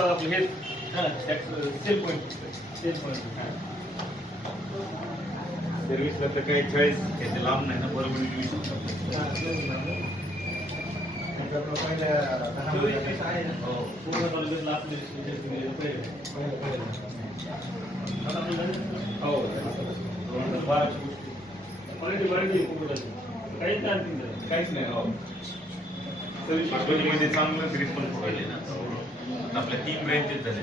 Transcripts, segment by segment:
सरकार आपलं हे सेल पॉईंट सर्व्हिसला तर काही चॉईस त्याचे लांब नाही ना, बरोबर पूर्ण तालुक्यातला आपले काहीच नाही. मध्ये चांगलंच रिस्पॉन्स पकडले ना. आपल्या 3 ब्रँचेस झाले.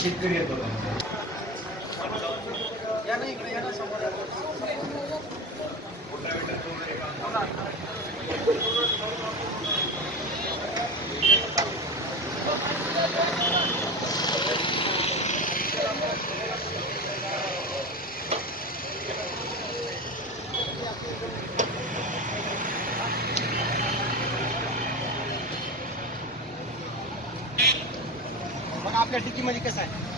शेतकरी येतो मग आपल्या डिकीमध्ये कसं आहे?